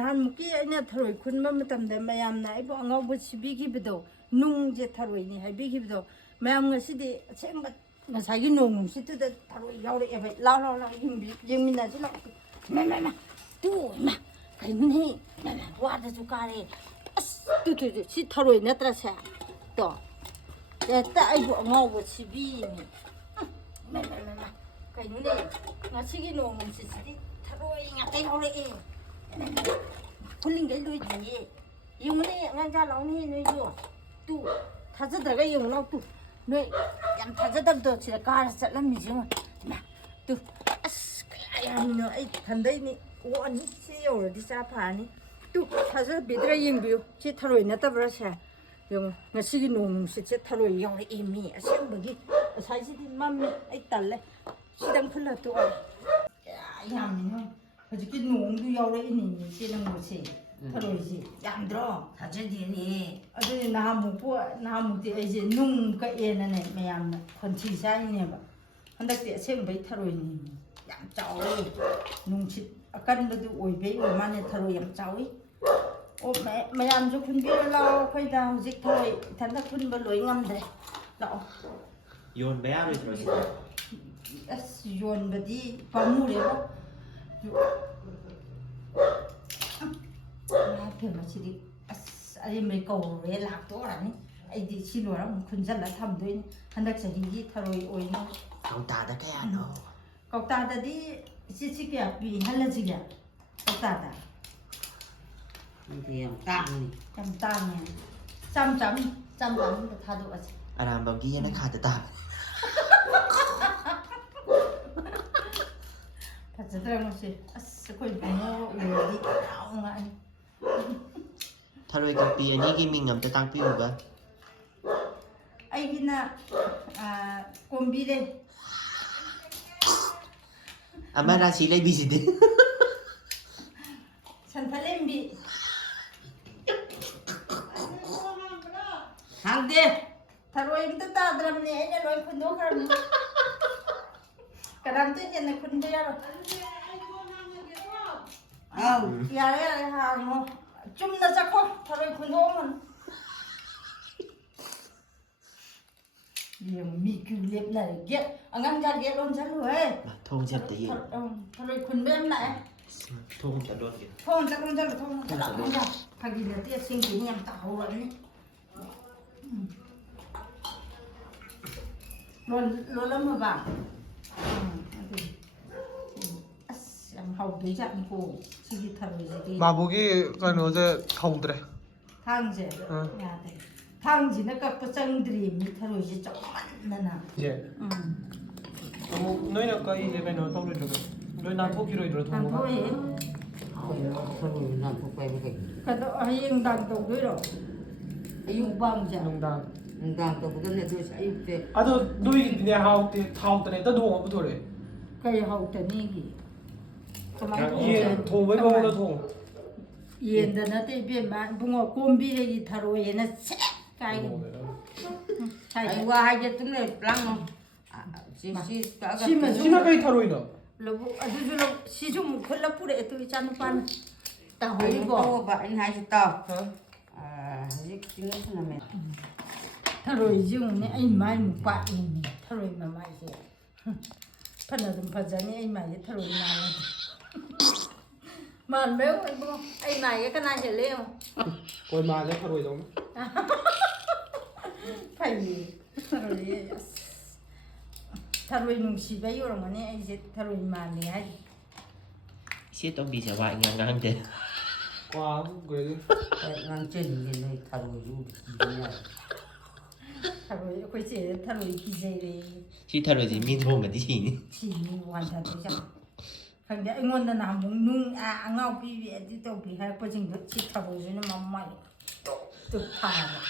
ꯅꯍꯥꯟꯃꯨꯛꯀꯤ ꯑꯩꯅ ꯊꯔꯣꯏ ꯈꯨꯟꯕ ꯃꯇꯝꯗ ꯃꯌꯥꯝꯅ ꯑꯩꯕꯨ ꯑꯉꯥꯎꯕ ꯁꯤꯕꯤꯈꯤꯕꯗꯣ ꯅꯨꯡꯁꯦ ꯊꯔꯣꯏꯅꯤ ꯍꯥꯏꯕꯤꯈꯤꯕꯗꯣ ꯃꯌꯥꯝ ꯉꯁꯤꯗꯤ ꯑꯁꯦꯡꯕ ꯉꯁꯥꯏꯒꯤ ꯅꯣꯡ ꯅꯨꯡꯁꯤꯠꯇꯨꯗ ꯊꯔꯣꯏ ꯌꯥꯎꯔꯛꯑꯦꯕ ꯂꯥꯎ ꯂꯥꯎ ꯂꯥꯎ ꯌꯦꯡꯃꯤꯟꯅꯁꯤ ꯂꯥꯎ ꯏꯃꯥ ꯏꯃꯥ ꯇꯨ ꯏꯃꯥ ꯀꯩꯅꯣꯅꯦ ꯏꯃꯥ ꯋꯥꯗꯁꯨ ꯀꯥꯔꯦ ꯑꯁ ꯇꯨ ꯁꯤ ꯊꯔꯣꯏ ꯅꯠꯇ꯭ꯔꯁꯦ ꯇꯣ ꯍꯦꯛꯇ ꯑꯩꯕꯨ ꯑꯉꯥꯎꯕ ꯁꯤꯕꯤꯅꯤ ꯏꯃꯥ ꯀꯩꯅꯣꯅꯦ ꯉꯁꯤꯒꯤ ꯅꯣꯡ ꯅꯨꯡꯁꯤꯠꯁꯤꯗꯤ ꯊꯔꯣꯏ ꯉꯥꯛꯇ ꯌꯥꯎꯔꯛꯑꯦ ꯈꯨꯜꯂꯤꯡꯈꯩ ꯂꯣꯏꯗ꯭ꯔꯤꯌꯦ ꯌꯦꯡꯉꯨꯅꯦ ꯑꯉꯥꯡꯖꯥ ꯂꯥꯎꯅꯦ ꯅꯣꯏꯁꯨ ꯇꯨ ꯊꯥꯖꯗ꯭ꯔꯒ ꯌꯦꯡꯉꯨ ꯂꯥꯎ ꯇꯨ ꯅꯣꯏ ꯌꯥꯝ ꯊꯥꯖꯗꯕꯗꯣ ꯁꯤꯗ ꯀꯥꯔ ꯆꯠꯂꯝꯃꯤꯁꯦ ꯌꯦꯡꯉꯣ ꯇꯨ ꯑꯁ ꯀꯌꯥ ꯌꯥꯝꯃꯤꯅꯣ ꯑꯩ ꯊꯟꯗꯩꯅꯤ ꯑꯣꯛꯑꯅꯤ ꯁꯤ ꯌꯧꯔꯗꯤ ꯆꯥ ꯐꯔꯅꯤ ꯇꯨ ꯊꯥꯖꯕꯤꯗ꯭ꯔ ꯌꯦꯡꯕꯤꯌꯨ ꯁꯤ ꯊꯔꯣꯏ ꯅꯠꯇꯕ꯭ꯔꯥꯁꯦ ꯌꯦꯡꯉꯣ ꯉꯁꯤꯒꯤ ꯅꯣꯡ ꯅꯨꯡꯁꯤꯠꯁꯦ ꯊꯔꯣꯏ ꯌꯥꯎꯔꯛꯏ ꯃꯤ ꯑꯁꯦꯡꯕꯒꯤ ꯉꯁꯥꯏꯁꯤꯗꯤ ꯃꯝꯃꯦ ꯑꯩ ꯇꯜꯂꯦ ꯁꯤꯗꯪ ꯈꯨꯜꯂ ꯇꯣꯛꯑꯦ ꯀꯌꯥ ꯌꯥꯝꯃꯤꯅꯣ ꯍꯧꯖꯤꯛꯀꯤ ꯅꯣꯡꯗꯨ ꯌꯥꯎꯔꯛꯏꯅꯤ ꯏꯆꯦ ꯅꯪꯕꯨꯁꯦ ꯊꯔꯣꯏꯁꯤ ꯌꯥꯝꯗ꯭ꯔꯣ ꯊꯥꯖꯗꯦꯅꯦ ꯑꯗꯨꯗꯤ ꯅꯍꯥꯟꯃꯨꯛꯇꯤ ꯑꯩꯁꯦ ꯅꯨꯡ ꯀꯛꯑꯦꯅꯅꯦ ꯃꯌꯥꯝꯅ ꯈꯣꯟꯊꯤ ꯆꯥꯏꯅꯦꯕ ꯍꯟꯗꯛꯇꯤ ꯑꯁꯦꯡꯕꯩ ꯊꯔꯣꯏꯅꯤ ꯌꯥꯝ ꯆꯥꯎꯋꯦ ꯅꯨꯡꯁꯤꯠ ꯑꯀꯟꯕꯗꯨ ꯑꯣꯏꯕꯩ ꯑꯣꯏ ꯃꯥꯅꯦ ꯊꯔꯣꯏ ꯌꯥꯝ ꯆꯥꯎꯋꯤ ꯑꯣ ꯃꯌꯥꯝꯁꯨ ꯈꯨꯟꯕꯤꯔꯣ ꯂꯥꯛꯑꯣ ꯑꯩꯈꯣꯏꯗ ꯍꯧꯖꯤꯛ ꯊꯔꯣꯏ ꯏꯊꯟꯇ ꯈꯨꯟꯕ ꯂꯣꯏ ꯉꯝꯗ꯭ꯔꯦ ꯂꯥꯛꯑꯣ ꯌꯣꯟꯕ ꯌꯥꯔꯣꯏꯗ꯭ꯔꯣ ꯁꯤꯗ ꯑꯁ ꯌꯣꯟꯕꯗꯤ ꯄꯥꯝꯃꯨꯔꯦꯕꯣ ꯃꯁꯤꯗꯤ ꯑꯁ ꯑꯔꯦꯝꯕꯩ ꯀꯧꯔꯨꯔꯦ ꯂꯥꯛꯇꯣꯔꯅꯤ ꯑꯩꯗꯤ ꯁꯤ ꯂꯣꯏꯔ ꯑꯃꯨꯛ ꯈꯨꯟꯖꯜꯂ ꯊꯝꯗꯣꯏꯅꯤ ꯍꯟꯗꯛ ꯆꯍꯤꯒꯤ ꯊꯔꯣꯏ ꯑꯣꯏꯅ ꯀꯧꯇꯥꯗ ꯀꯌꯥꯅꯣ ꯀꯧꯇꯥꯗꯗꯤ ꯁꯤ ꯀꯌꯥ ꯄꯤꯍꯜꯂꯁꯤꯒꯦ ꯀꯧꯇꯥꯗ ꯌꯥꯝ ꯇꯥꯡꯉꯤ ꯌꯥꯝ ꯇꯥꯡꯉꯦ ꯆꯥꯝꯃꯗ ꯊꯥꯗꯣꯛꯑꯁꯤ ꯑꯔꯥꯝꯕꯝꯒꯤ ꯌꯦꯅꯈꯥꯗ ꯇꯥꯕ ꯐꯖꯗ꯭ꯔꯥ ꯉꯁꯤ ꯑꯁ ꯑꯩꯈꯣꯏ ꯕꯨꯡꯉꯣ ꯎꯔꯗꯤ ꯌꯥꯝ ꯉꯛꯑꯅꯤ ꯊꯔꯣꯏ ꯀꯛꯄꯤ ꯑꯅꯤꯒꯤ ꯃꯤꯡ ꯑꯝꯇ ꯇꯥꯛꯄꯤꯌꯨꯕ ꯑꯩꯒꯤꯅ ꯀꯣꯝꯕꯤꯔꯦ ꯑꯃ ꯔꯥꯁꯤ ꯂꯩꯕꯤꯁꯤꯗꯤ ꯁꯟꯊꯂꯦꯝꯕꯤ ꯍꯥꯡꯗꯦ ꯊꯔꯣꯏ ꯑꯝꯇ ꯇꯥꯗ꯭ꯔꯕꯅꯦ ꯑꯩꯅ ꯂꯣꯏ ꯈꯨꯟꯗꯣꯛꯈ꯭ꯔꯕꯅꯤ ꯀꯅꯥꯝꯇ ꯍꯦꯟꯅ ꯈꯨꯟꯕ ꯌꯥꯔꯣꯏ ꯑꯥꯎ ꯌꯥꯔꯦ ꯍꯥꯡꯉꯣ ꯆꯨꯝꯅ ꯆꯠꯈꯣ ꯊꯔꯣꯏ ꯈꯨꯟꯗꯣꯛꯑꯝꯒꯅꯨ ꯌꯦꯡꯉꯨ ꯃꯤ ꯀ꯭ꯌꯨ ꯂꯦꯞꯅꯔꯦ ꯒꯦꯠ ꯑꯉꯥꯡꯖꯥ ꯒꯦꯠ ꯂꯣꯟꯁꯤꯜꯂꯨꯍꯦ ꯊꯣꯡꯁꯦ ꯑꯝꯇ ꯌꯦꯡꯉꯨ ꯊꯔꯣꯏ ꯈꯨꯟꯕ ꯌꯥꯝ ꯂꯥꯛꯑꯦ ꯊꯣꯡ ꯑꯝꯇ ꯂꯣꯟꯒꯦ ꯊꯣꯡ ꯂꯣꯟꯁꯤꯜꯂꯨ ꯊꯣꯡ ꯂꯣꯟꯁꯤꯜꯂꯨ ꯐꯥꯒꯤ ꯅꯠꯇꯦ ꯑꯁꯦꯡꯀꯤꯅꯤ ꯌꯥꯝ ꯇꯥꯍꯧꯔꯕꯅꯤ ꯂꯣꯜꯂꯝꯃꯕ ꯑꯁ ꯌꯥꯝ ꯍꯥꯎꯗꯣꯏꯖꯥꯠꯅꯤꯀꯣ ꯁꯤꯒꯤ ꯊꯔꯣꯏꯁꯤꯗꯤ ꯃꯥꯕꯨꯒꯤ ꯀꯩꯅꯣꯁꯦ ꯍꯧꯗ꯭ꯔꯦ ꯊꯥꯡꯁꯦ ꯌꯥꯗꯦ ꯊꯥꯡꯁꯤꯅ ꯀꯛꯄ ꯆꯪꯗ꯭ꯔꯤ ꯃꯤ ꯊꯔꯣꯏꯁꯦ ꯆꯥꯎꯃꯟꯗꯅ ꯑꯃꯨꯛ ꯅꯣꯏꯅ ꯀꯛꯏꯁꯦ ꯀꯩꯅꯣ ꯇꯧꯔꯣꯏꯗ꯭ꯔꯣ ꯅꯣꯏ ꯅꯥꯟꯊꯣꯛꯈꯤꯔꯣꯏꯗ꯭ꯔꯣ ꯊꯣꯡꯕ ꯀꯗꯣ ꯍꯌꯦꯡ ꯅꯨꯡꯗꯥꯡ ꯇꯧꯗꯣꯏꯔꯣ ꯑꯌꯨꯛ ꯕꯥꯡꯁꯦ ꯅꯨꯡꯗꯥꯡ ꯇꯧꯒꯗꯕꯅꯦ ꯑꯗꯨ ꯑꯣꯏꯔꯁꯨ ꯑꯌꯨꯛꯁꯦ ꯑꯗꯣ ꯅꯣꯏꯒꯤꯗꯤꯅꯦ ꯍꯥꯎꯇꯅ ꯍꯦꯛꯇ ꯊꯣꯡꯉ ꯄꯨꯊꯣꯔꯛꯑꯦ ꯀꯩ ꯍꯥꯎꯇꯅꯤꯒꯤ ꯀꯃꯥꯏꯅ ꯌꯦꯟ ꯊꯣꯡꯕꯩ ꯃꯑꯣꯡꯗ ꯊꯣꯡꯉꯣ ꯌꯦꯟꯗ ꯅꯠꯇꯦ ꯏꯕꯦꯝꯃ ꯏꯕꯨꯡꯉꯣ ꯀꯣꯝꯕꯤꯔꯒꯤ ꯊꯔꯣꯏꯅ ꯁꯦꯠ ꯀꯥꯏꯒꯅꯤ ꯑꯩ ꯋꯥ ꯍꯥꯏꯒꯦ ꯇꯨꯝ ꯂꯩ ꯂꯥꯡꯉꯣ ꯁꯤꯅ ꯀꯩ ꯊꯔꯣꯏꯅꯣ ꯂꯧꯕꯨꯛ ꯑꯗꯨꯁꯨ ꯁꯤꯁꯨ ꯑꯃꯨꯛ ꯈꯨꯠꯂ ꯄꯨꯔꯛꯑꯦ ꯇꯨ ꯏꯆꯥ ꯅꯨꯄꯥꯅ ꯇꯥꯍꯧꯔꯤꯕꯣ ꯑꯩꯅ ꯍꯥꯏꯁꯤ ꯇꯥꯎ ꯍꯧꯖꯤꯛ ꯆꯤꯡ ꯊꯝꯃꯦ ꯊꯔꯣꯏꯁꯤ ꯌꯦꯡꯉꯨꯅꯦ ꯑꯩ ꯃꯥꯏꯃꯨꯛ ꯄꯥꯛꯏꯅꯤ ꯊꯔꯣꯏ ꯃꯃꯥꯏꯁꯦ ꯐꯅ ꯑꯗꯨꯝ ꯐꯖꯅꯤ ꯑꯩ ꯃꯥꯏꯁꯦ ꯊꯔꯣꯏ ꯃꯥꯜꯂꯗꯤ ꯃꯥꯟꯕ ꯑꯣꯏꯕꯣ ꯑꯩ ꯃꯥꯏꯒ ꯀꯅꯥ ꯍꯦꯜꯂꯦ ꯌꯦꯡꯉꯣ ꯍꯣꯏ ꯃꯥꯜꯂꯦ ꯊꯔꯣꯏꯗꯧꯅ ꯐꯩꯌꯦ ꯊꯔꯣꯏ ꯑꯁ ꯊꯔꯣꯏ ꯅꯨꯡꯁꯤꯕꯩ ꯑꯣꯏꯔꯝꯒꯅꯤ ꯑꯩꯁꯦ ꯊꯔꯣꯏ ꯃꯥꯜꯂꯦ ꯍꯥꯏꯁꯦ ꯏꯆꯦ ꯇꯣꯝꯕꯤꯁꯦ ꯋꯥ ꯏꯉꯥꯡ ꯉꯥꯡꯗꯦ ꯉꯥꯡꯖꯅꯤꯡꯉꯦ ꯅꯣꯏ ꯊꯔꯣꯏꯁꯨ ꯀꯤꯕ ꯌꯥꯏ ꯊꯔꯣꯏ ꯑꯩꯈꯣꯏ ꯆꯦꯗ ꯊꯔꯣꯏ ꯀꯤꯖꯩꯔꯦ ꯁꯤ ꯊꯔꯣꯏꯁꯤ ꯃꯤ ꯊꯣꯡꯒꯗꯤ ꯁꯤꯅꯤ ꯁꯤꯅꯤ ꯋꯥꯟꯊꯗꯣꯏꯖꯥꯠ ꯈꯪꯗꯦ ꯑꯩꯉꯣꯟꯗ ꯅꯍꯥꯟꯃꯨꯛ ꯅꯨꯡ ꯑꯉꯥꯎ ꯄꯤꯕꯤ ꯑꯗꯨ ꯇꯧꯕꯤ ꯍꯥꯏꯔꯛꯄꯁꯤꯡꯗꯣ ꯁꯤ ꯊꯔꯣꯏꯁꯤꯅ ꯃꯃꯥꯏ ꯇꯨꯞ ꯐꯥꯕ